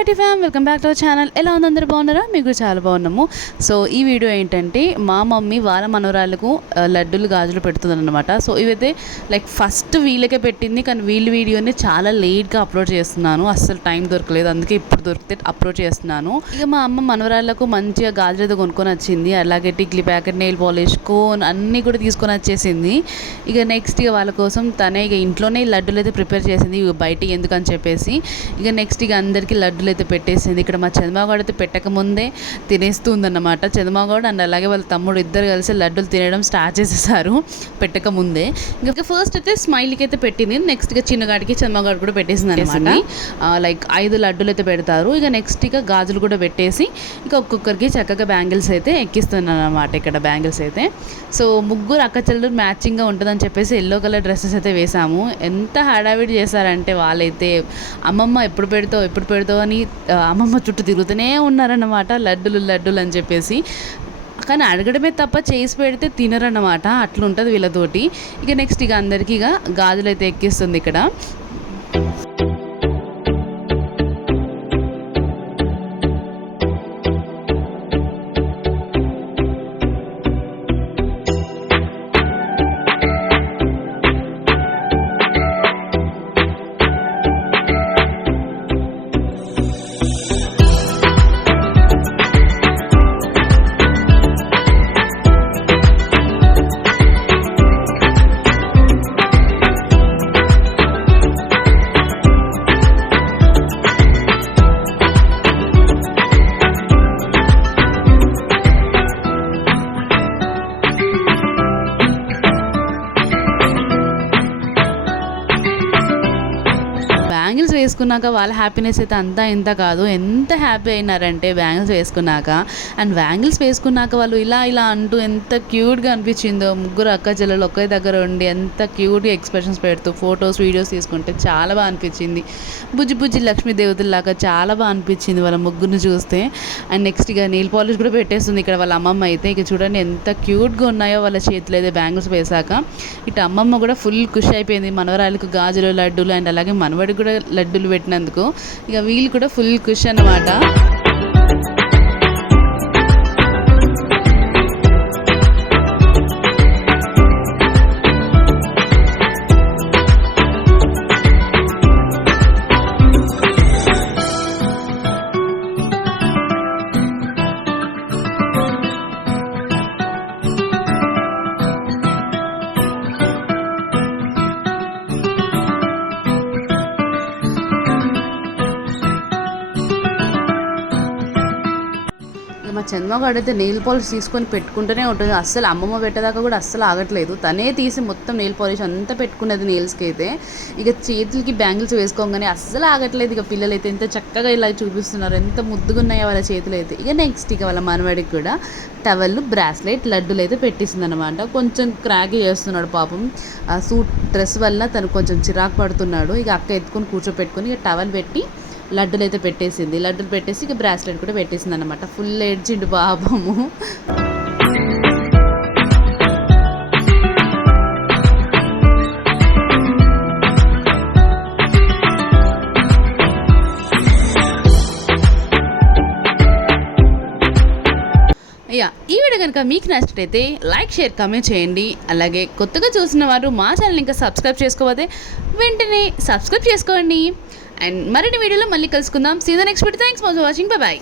YT fam welcome back to our channel. ఎలా ఉంది, అందరూ బాగున్నారా? మీకు చాలా బాగున్నాము. సో ఈ వీడియో ఏంటంటే మా మమ్మీ వాళ్ళ మనవరాళ్ళకు లడ్డూలు గాజులు పెడుతుందన్నమాట. సో ఇవైతే లైక్ ఫస్ట్ వీళ్ళకే పెట్టింది, కానీ వీళ్ళ వీడియోని చాలా లేట్గా అప్లోడ్ చేస్తున్నాను. అస్సలు టైం దొరకలేదు, అందుకే ఇప్పుడు దొరికితే అప్లోడ్ చేస్తున్నాను. ఇక మా అమ్మ మనవరాళ్ళకు మంచిగా గాజులు అయితే కొనుక్కొని వచ్చింది, అలాగే tikli packet, nail polish, cone అన్నీ కూడా తీసుకొని వచ్చేసింది. ఇక నెక్స్ట్ ఇక వాళ్ళ కోసం తనే ఇక ఇంట్లోనే లడ్డూలు అయితే ప్రిపేర్ చేసింది, ఇక బయటికి ఎందుకని చెప్పేసి. ఇక నెక్స్ట్ ఇక అందరికీ లడ్డూలు అయితే పెట్టేసింది. ఇక్కడ మా చంద్రబాబు అయితే పెట్టకముందే తినేస్తుందన్నమాట. చంద్రబాబు అండ్ అలాగే వాళ్ళ తమ్ముడు ఇద్దరు కలిసి లడ్డూలు తినడం స్టార్ట్ చేసేసారు పెట్టకముందే. ఇంకా ఫస్ట్ అయితే స్మైల్కి అయితే పెట్టింది, నెక్స్ట్ ఇక చిన్నగాడికి చంద్రబాబు కూడా పెట్టేసింది అనమాట. లైక్ 5 లడ్డూలు అయితే పెడతారు. ఇక నెక్స్ట్ ఇక గాజులు కూడా పెట్టేసి ఇక ఒక్కొక్కరికి చక్కగా బ్యాంగిల్స్ అయితే ఎక్కిస్తున్నాను అనమాట. ఇక్కడ బ్యాంగిల్స్ అయితే సో ముగ్గురు అక్క చెల్లెలు మ్యాచింగ్గా ఉంటుందని చెప్పేసి ఎల్లో కలర్ డ్రెస్సెస్ అయితే వేసాము. ఎంత హడావిడి చేశారంటే వాళ్ళైతే అమ్మమ్మ ఎప్పుడు పెడతావు అని అమ్మమ్మ చుట్టూ తిరుగుతూనే ఉన్నారన్నమాట, లడ్డులు అని చెప్పేసి. కానీ అడగడమే తప్ప చేసి పెడితే తినరన్నమాట, అట్లుంటుంది వీళ్ళతోటి. ఇక నెక్స్ట్ ఇక అందరికీ ఇక గాజులు అయితే ఎక్కిస్తుంది ఇక్కడ. బ్యాంగిల్స్ వేసుకున్నాక వాళ్ళ హ్యాపీనెస్ అయితే అంతా ఇంత కాదు. ఎంత హ్యాపీ అయినారంటే బ్యాంగిల్స్ వేసుకున్నాక. అండ్ బ్యాంగిల్స్ వేసుకున్నాక వాళ్ళు ఇలా అంటూ ఎంత క్యూట్గా అనిపించిందో. ముగ్గురు అక్క చెల్లెలు ఒకే దగ్గర ఉండి ఎంత క్యూట్గా ఎక్స్ప్రెషన్స్ పెడుతూ ఫొటోస్ వీడియోస్ తీసుకుంటే చాలా బాగా అనిపించింది. బుజ్జి లక్ష్మీదేవతలాగా చాలా బాగా అనిపించింది వాళ్ళ ముగ్గురిని చూస్తే. అండ్ నెక్స్ట్ ఇక నెయిల్ పాలిష్ కూడా పెట్టేస్తుంది ఇక్కడ వాళ్ళ అమ్మమ్మ అయితే. ఇక చూడండి ఎంత క్యూట్గా ఉన్నాయో వాళ్ళ చేతులు అయితే బ్యాంగిల్స్ వేసాక. ఇటు అమ్మమ్మ కూడా ఫుల్ ఖుషి అయిపోయింది, మనవరాలకు గాజులు లడ్డూలు అండ్ అలాగే మనవడికి కూడా లడ్డూలు పెట్టినందుకు. ఇక వీళ్ళు కూడా ఫుల్ ఖుషి అన్నమాట. మా చంద్రబాబు అయితే నెయిల్ పాలిష్ తీసుకొని పెట్టుకుంటూనే ఉంటుంది, అస్సలు అమ్మమ్మ పెట్టేదాకా కూడా అస్సలు ఆగట్లేదు. తనే తీసి మొత్తం నెయిల్ పాలిష్ అంతా పెట్టుకున్నది నెయిల్స్కి అయితే. ఇక చేతులకి బ్యాంగిల్స్ వేసుకోగానే అస్సలు ఆగట్లేదు. ఇక పిల్లలు అయితే ఎంత చక్కగా ఇలా చూపిస్తున్నారు, ఎంత ముద్దుగా ఉన్నాయో వాళ్ళ చేతులు అయితే. ఇక నెక్స్ట్ ఇక వాళ్ళ మనవాడికి కూడా టవల్, బ్రాస్లెట్, లడ్డూలు అయితే పెట్టిస్తుంది అనమాట. కొంచెం క్రాక్ చేస్తున్నాడు పాపం, ఆ సూట్ డ్రెస్ వల్ల తను కొంచెం చిరాకు పడుతున్నాడు. ఇక అక్క ఎత్తుకొని కూర్చోపెట్టుకొని ఇక టవల్ పెట్టి లడ్డూలు అయితే పెట్టేసింది. లడ్డూలు పెట్టేసి ఇక బ్రాస్లెట్ కూడా పెట్టేసింది అనమాట. ఫుల్ ఏడ్చిండు పాపము. ఈ వీడియో కనుక మీకు నచ్చినట్లయితే లైక్, షేర్, కామెంట్ చేయండి. అలాగే కొత్తగా చూసిన వారు మా ఛానల్ ఇంకా సబ్స్క్రైబ్ చేసుకోకపోతే వెంటనే సబ్స్క్రైబ్ చేసుకోండి. అండ్ మరిన్ని వీడియోలో మళ్ళీ కలుసుకుందాం. See the next video. Thanks for watching. By.